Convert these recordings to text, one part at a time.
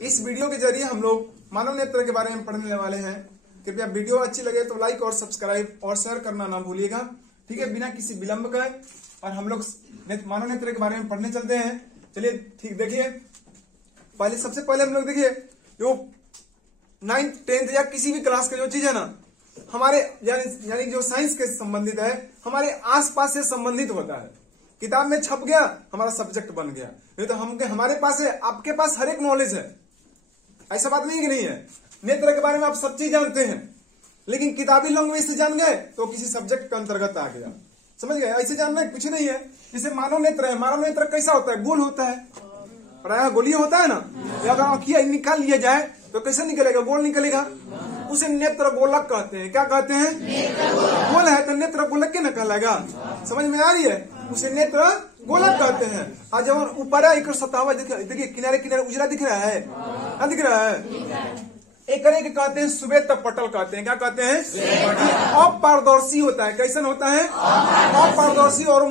इस वीडियो के जरिए हम लोग मानव नेत्र के बारे में पढ़ने वाले हैं। कृपया वीडियो अच्छी लगे तो लाइक और सब्सक्राइब और शेयर करना ना भूलिएगा, ठीक है। बिना किसी विलंब का और हम लोग मानव नेत्र के बारे में पढ़ने चलते हैं। चलिए ठीक, देखिए सबसे पहले हम लोग देखिए जो 9th 10th या किसी भी क्लास का जो चीज है ना, हमारे यानी जो साइंस के संबंधित है, हमारे आसपास से संबंधित होता है। किताब में छप गया, हमारा सब्जेक्ट बन गया। नहीं तो हमारे पास है, आपके पास हर एक नॉलेज है, ऐसा बात नहीं कि नहीं है। नेत्र के बारे में आप सब चीज जानते हैं, लेकिन किताबी लैंग्वेज से जान गए तो किसी सब्जेक्ट के अंतर्गत आ गया, समझ गए। ऐसे जानना कुछ नहीं है। जैसे मानव नेत्र है, मानव नेत्र कैसा होता है? गोल होता है, प्रायः गोलीय होता है ना। अगर आंखियां निकाल लिया जाए तो कैसे निकलेगा? गोल निकलेगा। उसे नेत्र गोलक कहते हैं। क्या कहते हैं? गोल है तो नेत्र गोलक के न कहलाएगा। समझ में आ रही है? उसे नेत्र गोलक कहते हैं। और जब ऊपर है एक सतह देखिए, किनारे किनारे उजला दिख रहा है, क्या दिख रहा है? एक कहते हैं श्वेत पटल कहते हैं। क्या कहते हैं? अपारदर्शी होता है। कैसन होता है? अपारदर्शी और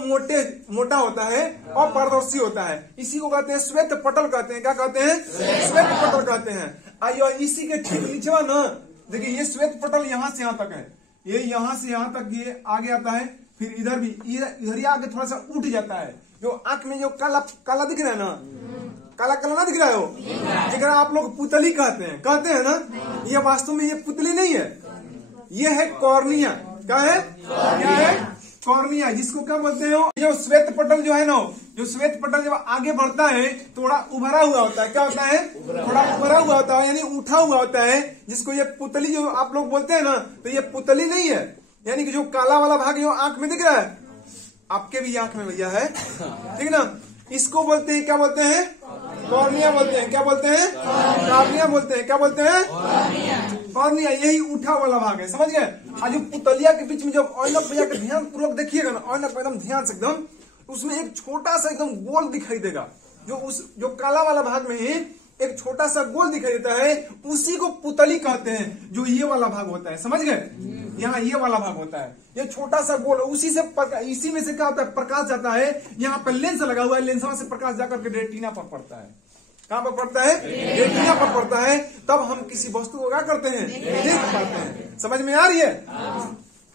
मोटा होता है, अपारदर्शी होता है। इसी को कहते हैं श्वेत पटल कहते हैं। क्या कहते हैं? श्वेत पटल कहते हैं। आइए इसी के ठीक नीचे ना देखिए, ये श्वेत पटल यहाँ से यहाँ तक है, ये यहाँ से यहाँ तक ये आगे आता है, फिर इधर भी इधर ही आगे थोड़ा सा उठ जाता है। जो आंख में जो काला काला दिख रहा है ना, काला काला ना दिख रहा है वो, जिसका आप लोग पुतली कहते हैं ना, ये वास्तव में ये पुतली नहीं है, ये है कॉर्निया। क्या है? क्या है? कॉर्निया। जिसको क्या बोलते हो? जो श्वेत पटल जो है ना, जो श्वेत पटल जब आगे बढ़ता है थोड़ा उभरा हुआ होता है। क्या होता है? थोड़ा उभरा हुआ होता है, यानी उठा हुआ होता है, जिसको ये पुतली जो आप लोग बोलते हैं ना, तो ये पुतली नहीं है। यानी कि जो काला वाला भाग जो आंख में दिख रहा है, आपके भी आंख में भैया है, ठीक ना। इसको बोलते हैं, क्या बोलते हैं? कॉर्निया बोलते हैं। क्या बोलते हैं? कॉर्निया बोलते हैं। क्या बोलते हैं? कॉर्निया। यही उठा वाला भाग है, समझ गए। आज जो पुतलिया के बीच में जब ऐनक भैया के ध्यान पूर्वक देखिएगा ना, ऐनक एकदम ध्यान से एकदम, उसमें एक छोटा सा एकदम गोल दिखाई देगा। जो काला वाला भाग में ही एक छोटा सा गोल दिखाई देता है, उसी को पुतली कहते हैं। जो ये वाला भाग होता है, समझ गए, यहाँ ये वाला भाग होता है, ये छोटा सा गोल, इसी में से क्या होता है? प्रकाश जाता है। यहाँ पर लेंस लगा हुआ है, लेंस से प्रकाश जाकर के रेटिना पर पड़ता है। कहाँ पर पड़ता है? रेटिना पर पड़ता है। तब हम किसी वस्तु को क्या करते हैं? देख पाते हैं। समझ में आ रही है?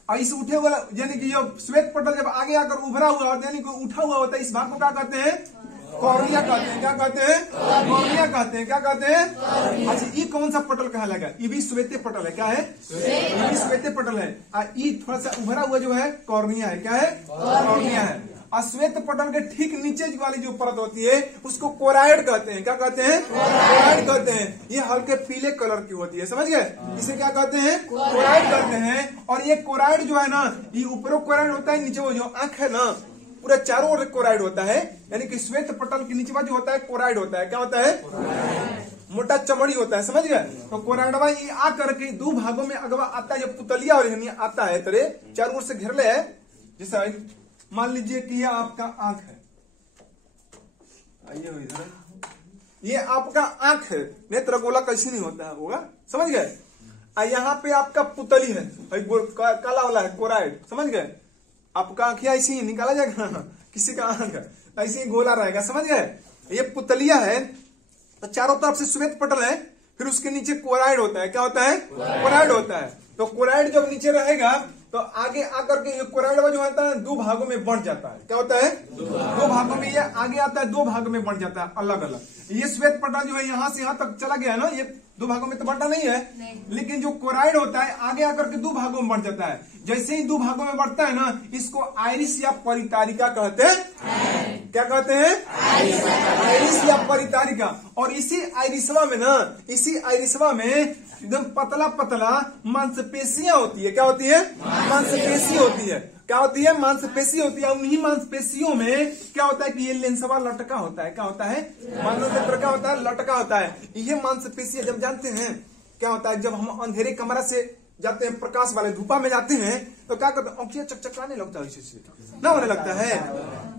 और इस उठे हुआ यानी कि जो श्वेत पटल जब आगे आकर उभरा हुआ होता है, यानी कि उठा हुआ होता है, इस भाग को क्या कहते हैं? कॉर्निया कहते हैं। क्या कहते हैं? कॉर्निया कहते हैं। क्या कहते हैं? अच्छा, ये कौन सा पटल कहलाएगा? ये भी श्वेत पटल है। क्या है? ये भी श्वेत पटल है। ये थोड़ा सा उभरा हुआ जो है कॉर्निया है। क्या है? कॉर्निया है। और श्वेत पटल के ठीक नीचे वाली जो परत होती है उसको कोराइड कहते हैं। क्या कहते हैं? कोराइड कहते हैं। ये हल्के पीले कलर की होती है, समझ गए। इसे क्या कहते हैं? कोराइड कहते हैं। और ये कोराइड जो है ना, ये ऊपर कोराइड होता है, नीचे वो जो आंख है ना, पूरा चारों ओर कोराइड होता है। यानी कि श्वेत पटल के नीचे जो होता है कोराइड होता है। क्या होता है? मोटा चमड़ी होता है, समझ गए। तो कोराइडवा ये आकर के दो भागों में अगवा आता है। जब पुतलिया और आता है तेरे चारों ओर से घेर ले, जैसा मान लीजिए कि यह आपका आंख है, आइए इधर, ये आपका आंख है। नेत्र गोला कैसे नहीं होता है, होगा, समझ गए। यहाँ पे आपका पुतली है, काला वाला है कोराइड, समझ गए। आपका आंखिया ऐसे ही निकाला जाएगा ना, किसी का आंख ऐसे ही गोला रहेगा, समझ गए। ये पुतलिया है, तो चारों तरफ से श्वेत पटल है, फिर उसके नीचे कोराइड होता है। क्या होता है? कोराइड होता है। तो कोराइड जब नीचे रहेगा तो आगे आकर के ये कोराइड जो होता है दो भागों में बढ़ जाता है। क्या होता है? दो भागों में ये आगे आता है, दो भागों में बढ़ जाता है अलग अलग। ये श्वेत पटल जो है यहाँ से यहाँ तक चला गया ना, ये दो भागों में तो बढ़ता नहीं है, लेकिन जो कोराइड होता है आगे आकर के दो भागों में बढ़ जाता है। जैसे ही दो भागों में बढ़ता है ना, इसको आइरिस या परितारिका कहते हैं। क्या कहते हैं? आइरिस या परितारिका। और इसी आइरिसवा में एकदम पतला पतला मांसपेशियां होती है। क्या होती है? मांसपेशी होती है। क्या होती है? मांसपेशी होती है। उन्हीं मांसपेशियों में क्या होता है कि ये लेंसवा लटका होता है। क्या होता है? मानव नेत्र क्या होता है? लटका होता है। ये मांसपेशियां जब जानते हैं क्या होता है, जब हम अंधेरे कमरा से जाते हैं, प्रकाश वाले धूपा में जाते हैं, तो क्या करते हैं? आंखें चकचकाने लगता है, ना होने लगता है,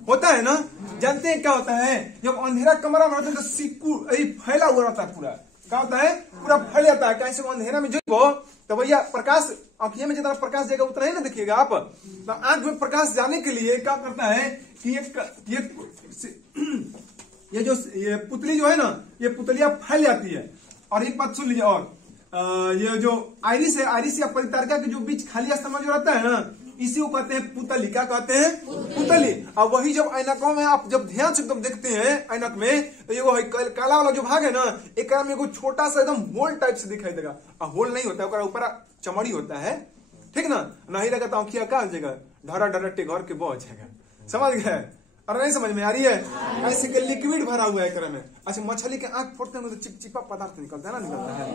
होता है ना। जानते हैं क्या होता है? जब अंधेरा कमरा में होता है तो सिक्कू फैला हुआ रहता है पूरा। क्या होता है? पूरा फैल जाता है। कैसे अंधेरा में जो तो भैया प्रकाश आंखियों में जितना प्रकाश देगा उतना ही ना देखिएगा आप। तो आंख में प्रकाश जाने के लिए क्या करता है कि ये पुतली जो है ना, ये पुतलियां फैल जाती है। और एक बात सुन लीजिए, और ये जो आइरिस है, आइरिस या परितारिका के जो बीच खाली स्तंभ जो रहता है ना, इसी को कहते हैं पुतली। क्या कहते हैं? पुतली। और वही जब ऐनकों में आप जब ध्यान से एकदम देखते हैं ऐनक में, तो ये काला वाला जो भाग है ना, एक में छोटा सा एकदम होल टाइप से दिखाई देगा। और होल नहीं होता है, ऊपर चमड़ी होता है, ठीक ना, नहीं लगा तो आंखिया का जगह ढरा ढरा टेघर के बहुत जाएगा। समझ गए? और नहीं समझ में आ रही है? ऐसे के लिक्विड भरा हुआ है कर में। अच्छा, मछली के आंख फोड़ते हैं तो चिपचिपा पदार्थ निकलता है ना, निकलता है,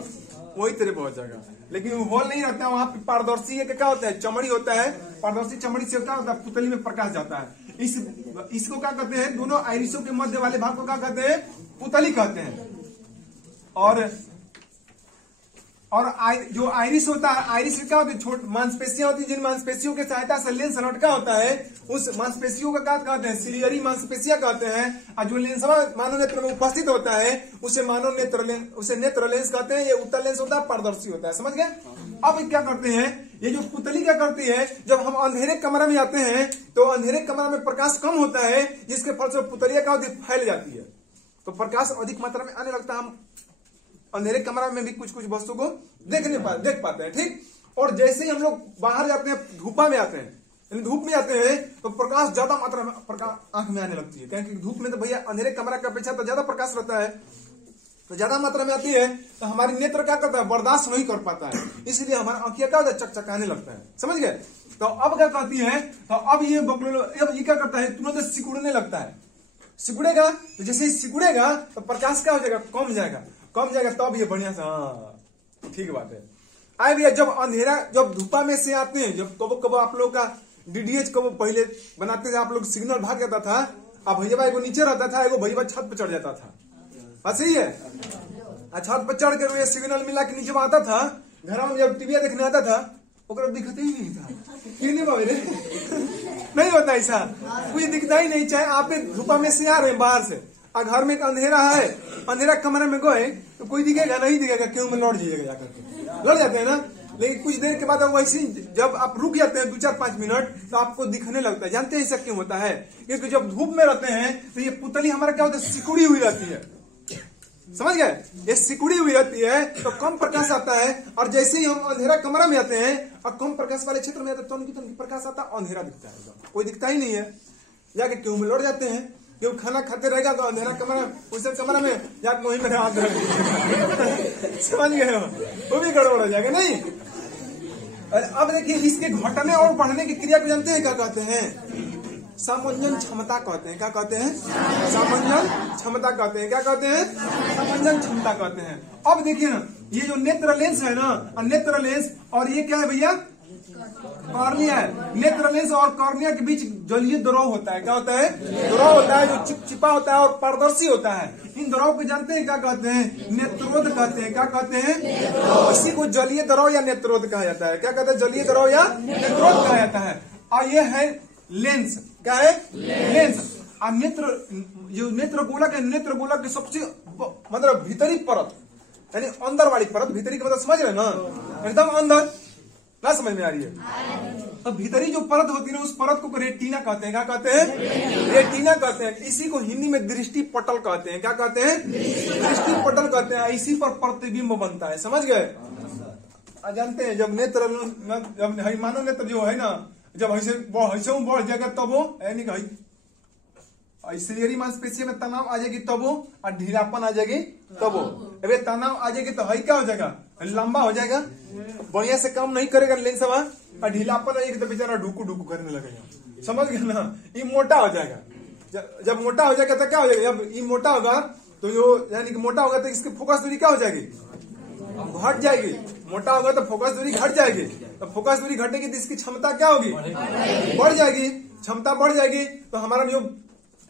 वही तरह बहुत जगह। लेकिन वो होल नहीं रहता है, वहां पे पारदर्शी है, क्या होता है? चमड़ी होता है। पारदर्शी चमड़ी से क्या होता है? पुतली में प्रकाश जाता है। इसको क्या कहते हैं? दोनों आइरिसों के मध्य वाले भाग को क्या कहते हैं? पुतली कहते हैं। और जो आइरिस होता है, आइरिस क्या होती है? छोटी मांसपेशियां होती है, जिन मांसपेशियों के सहायता से लेंस लटका होता है, उस मांसपेशियों का क्या कहते हैं? सिलियरी मांसपेशियां कहते हैं। और जो लेंस मानव नेत्र में उपस्थित होता है, उसे नेत्र लेंस कहते हैं। ये उत्तल लेंस होता है, पारदर्शी होता है। समझ गए? अब क्या करते हैं? ये जो पुतली क्या करती है, जब हम अंधेरे कमरा में जाते हैं तो अंधेरे कमरा में प्रकाश कम होता है, जिसके फल से पुतलिया क्या होती है? फैल जाती है। तो प्रकाश अधिक मात्रा में आने लगता है, हम अंधेरे कमरा में भी कुछ कुछ वस्तु को देख पाते हैं, ठीक। और जैसे ही हम लोग बाहर जाते हैं, धूपा में आते हैं, यानी धूप में आते हैं, तो प्रकाश ज्यादा मात्रा में आंख में आने लगती है। क्योंकि धूप में तो भैया अंधेरे कमरा की अपेक्षा तो ज्यादा प्रकाश रहता है, तो ज्यादा मात्रा में आती है, तो हमारी नेत्र क्या करता है? बर्दाश्त नहीं कर पाता है, इसलिए हमारा आंखिया क्या होता है? चकचकाने लगता है। समझ गए? तो अब क्या कहती है? तो अब ये क्या करता है? तुरंत सिकुड़ने लगता है। सिकुड़ेगा, तो जैसे ही सिकुड़ेगा तो प्रकाश क्या हो जाएगा? कम जाएगा, तब ये बढ़िया से, हाँ ठीक बात है। आए भैया, जब अंधेरा, जब धूपा में से आते हैं, जब कबो आप लोग का डीडीएच कबो पहले बनाते थे, आप लोग सिग्नल भाग जाता था, अब भैया एगो नीचे रहता था, एगो भैया छत पर चढ़ जाता था। बात सही है? छत पर चढ़ कर सिग्नल मिला के नीचे आता था, घर में जब टीवी देखने आता था, ओकरा दिखते ही नहीं था। क्यों नहीं बाबे? नहीं होता ऐसा, कुछ दिखता ही नहीं। चाहे आप धूपा में से आ रहे हैं बाहर से, और घर में अंधेरा है, अंधेरा कमरे में गए तो कोई दिखेगा नहीं? दिखेगा, क्यों में लौट जाइएगा, जाकर के लौट जाते हैं ना। लेकिन कुछ देर के बाद वैसे जब आप रुक जाते हैं 2-4-5 मिनट, तो आपको दिखने लगता है। जानते हैं ऐसा क्यों होता है? क्योंकि जब धूप में रहते हैं तो ये पुतली हमारा क्या होता है? सिकुड़ी हुई रहती है। समझ गए? ये सिकुड़ी हुई रहती है, तो कम प्रकाश आता है। और जैसे ही हम अंधेरा कमरा में आते हैं और कम प्रकाश वाले क्षेत्र में आते हैं, तो प्रकाश आता है, अंधेरा दिखता है, कोई दिखता ही नहीं है। जाके क्यों में लौट जाते हैं, क्यों खाना खाते रहेगा तो अंधेरा कमरा, उसे कमरा में जाकर वहीं में हाथ धर। समझ गए हो? वो भी गड़बड़ हो जाएगा, नहीं? अब देखिए, इसके घटने और बढ़ने की क्रिया को जानते हैं क्या कहते हैं? सामंजन क्षमता कहते हैं। क्या कहते हैं? सामंजन क्षमता कहते हैं। क्या कहते हैं? सामंजन क्षमता कहते हैं। अब देखिए ना, ये जो नेत्र लेंस है ना, नेत्र लेंस, और ये क्या है भैया? कॉर्निया है। नेत्र लेंस और कॉर्निया के बीच जलीय द्रव होता है। क्या होता है? द्रव होता है, जो चिपचिपा होता है और पारदर्शी होता है। इन द्रव को जानते हैं क्या कहते हैं? नेत्रोध कहते हैं। क्या कहते हैं? इसी को जलीय द्रव या नेत्रोध कहा जाता है। क्या कहते हैं? जलीय द्रव या नेत्रोध कहा जाता है। और ये है लेंस। क्या है? लेंस। और नेत्र गोलक है, नेत्र गोलक की सबसे मतलब भीतरी परत, यानी अंदर वाली परत, भीतरी का मतलब समझ रहे ना, एकदम अंदर, ना समझ में आ रही है? तो भीतरी जो परत होती है ना, उस परत को रेटिना कहते हैं। क्या कहते हैं? रेटिना कहते हैं। इसी को हिंदी में दृष्टि पटल कहते हैं। क्या कहते हैं? दृष्टि पटल कहते हैं। इसी पर प्रतिबिंब बनता है। समझ गए? जानते हैं, जब नेत्र, जब मानव नेत्र जो है ना, जब ऐसे बढ़ जाएगा तब वो, यानी कि सिलियरी मांसपेशियों में तनाव आ जाएगी तब वो, और ढीलापन आ जाएगी तब वो। अबे तनाव आ जाएगी तो क्या हो जाएगा? लंबा हो जाएगा, बढ़िया से काम नहीं करेगा लेंस, और ढीलापन आ जाएगी तो बेचारा ढुकू ढुकू करने लगेगा। समझ गए ना? ये मोटा हो जाएगा। जब मोटा हो जाएगा तो क्या हो जाएगा? जब ये मोटा होगा तो जो, यानी कि मोटा होगा तो इसकी फोकस दूरी क्या हो जाएगी? घट जाएगी। मोटा होगा तो फोकस दूरी घट जाएगी, तो फोकस दूरी घटेगी तो इसकी क्षमता क्या होगी? बढ़ जाएगी। क्षमता बढ़ जाएगी तो हमारा जो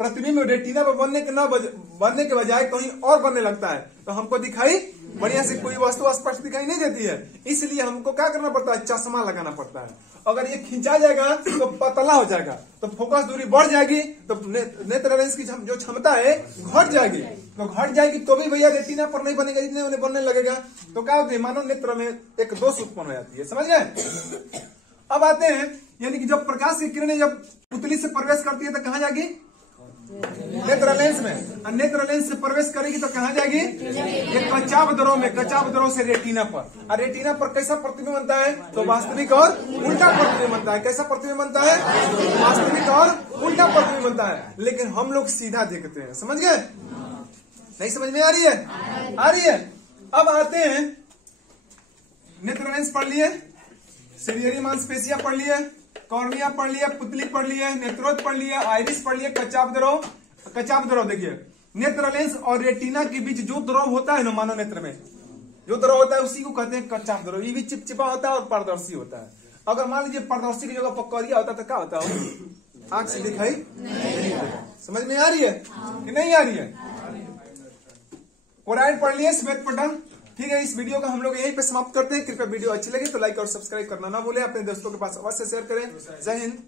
प्रतिबिंब रेटिना पर बनने के बजाय कहीं और बनने लगता है, तो हमको दिखाई बढ़िया से कोई वस्तु स्पष्ट दिखाई नहीं देती है। इसलिए हमको क्या करना पड़ता है? चश्मा लगाना पड़ता है। अगर ये खींचा जाएगा तो पतला हो जाएगा, तो फोकस दूरी बढ़ जाएगी, तो नेत्र लेंस की जो क्षमता है घट जाएगी। तो घट जाएगी तो भी भैया रेटिना पर नहीं बनेगा, जितने उन्हें बनने लगेगा तो क्या होता है? मानव नेत्र में एक दोष उत्पन्न हो जाती है। समझ गए? अब आते हैं, यानी कि जब प्रकाश की किरणें जब पुतली से प्रवेश करती है तो कहाँ जाएगी? नेत्र लेंस में, नेत्र लेंस से प्रवेश करेगी तो कहाँ जाएगी? एक कचाबदरों में, कचाबदरों से रेटिना पर, और रेटिना पर कैसा प्रतिबिंब बनता है? तो वास्तविक और उल्टा प्रतिबिंब बनता है। कैसा प्रतिबिंब बनता है? वास्तविक और उल्टा प्रतिबिंब बनता है। लेकिन हम लोग सीधा देखते हैं, समझ गए? नहीं समझ में आ रही है? आ रही है। अब आते हैं, नेत्र लेंस पढ़ लिए, सिलियरी मांसपेशिया पढ़ लिए, कॉर्निया पढ़ लिया, पुतली पढ़ लिया, नेत्रोज पढ़ लिया, आइरिस पढ़ लिया, कचाबद्रव। कचाबद्रव देखिए, नेत्र लेंस और रेटिना के बीच जो द्रव होता है ना मानव नेत्र में, जो द्रव होता है उसी को कहते हैं कचाबद्रव। ये भी चिपचिपा होता है और पारदर्शी होता है। अगर मान लीजिए पारदर्शी की जगह पकौड़िया होता तो क्या होता है? आंख से दिखाई नहीं देता। समझ में आ रही है कि नहीं आ रही है? कोराइड पढ़ लिए, श्वेत पटल। ठीक है, इस वीडियो का हम लोग यहीं पे समाप्त करते हैं। कृपया वीडियो अच्छी लगी तो लाइक और सब्सक्राइब करना ना भूलें। अपने दोस्तों के पास अवश्य शेयर करें। जय हिंद।